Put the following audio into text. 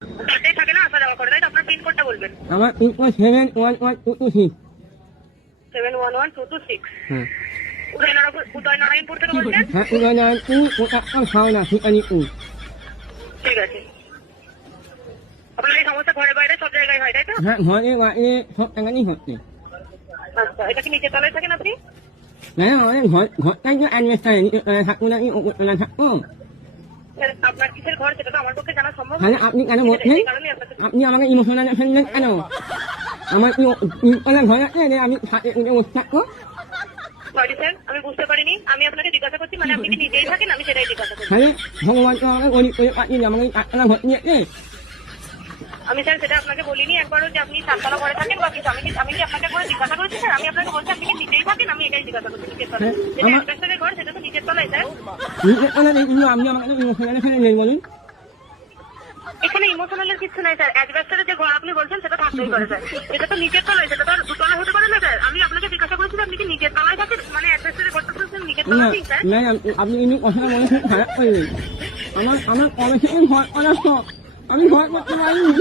তাতেই থাকে না আসা যাওয়া করে, তাই তো? আপনার পিনকোডটা বলবেন। আমার পিনকোড 7112226। 7112226। হ্যাঁ উদয়নারায়ণপুর থেকে বলছেন? হ্যাঁ উদয়নারায়ণপুর কোটাক্কর হাওড়া ঠিকানিপুর। ঠিক আছে। আপনার এই সমস্যা ঘরে বাইরে সব জায়গায় হয়, তাই তো? হ্যাঁ ঘরে বাইরে সব জায়গাতেই হচ্ছে। আচ্ছা, এটা কি নিচের তলায় থাকেন আপনি? হ্যাঁ আমাদের ঘরটাই তো অ্যাডভেস্টারে নিচে থাকবো নাকি ওপরতলা থাকবো? আপনার কিসের ঘর সেটা তো আমার পক্ষে জানা সম্ভব তাহলে নয়। আপনি কেন বলছেন? এই কারণেই আপনাকে আপনি আমাকে ইমোশনাল ফেললেন কেন? আমার কি তিনতলা ঘর আছে যে আমি ছাদে উঠে বসে থাকবো? সরি স্যার, আমি বুঝতে পারিনি। আমি আপনাকে জিজ্ঞাসা করছি, মানে আপনি কি নিজেই থাকেন? আমি সেটাই জিজ্ঞাসা করছি। তাহলে ভগবান তো আমাকে গরিব করে পাঠিয়ে আমাকে চারতলা ঘর নিয়েছে। আমি স্যার সেটা আপনাকে বলিনি একবারও যে আপনি সাততলা ঘরে থাকেন বা কিছু। আমি কি আপনাকে একবার জিজ্ঞাসা করেছি স্যার? আমি আপনাকে বলছি আপনি কি নিজেই থাকেন? আমি এটাই জিজ্ঞাসা করছি। নিচের তলায় যেটা অ্যাডভেস্টারের ঘর সেটা তো নিচের তলায় স্যার। নিচের তলা নেই কিন্তু আপনি আমাকে ইমোশনাল ফেললেন বলুন। এখানে ইমোশনালের কিছু নাই স্যার। অ্যাডভেস্টারের যে ঘর আপনি বলছেন সেটা থাকতেই পারে স্যার। এটা তো নিচের তলায়, সেটা তো আর দুতলা হতে পারে না স্যার। আমি আপনাকে জিজ্ঞাসা করেছি আপনি কি নিচের তলায় থাকেন, মানে অ্যাডভেস্টারের ঘরটা তো নিচের না তলাতেই স্যার। ম্যাডাম আপনি এমনি কথাটা মনে খুব খারাপ করলেন। আমার কবে থেকে ঘর করার শখ, আমি ঘর করতে পারিনি।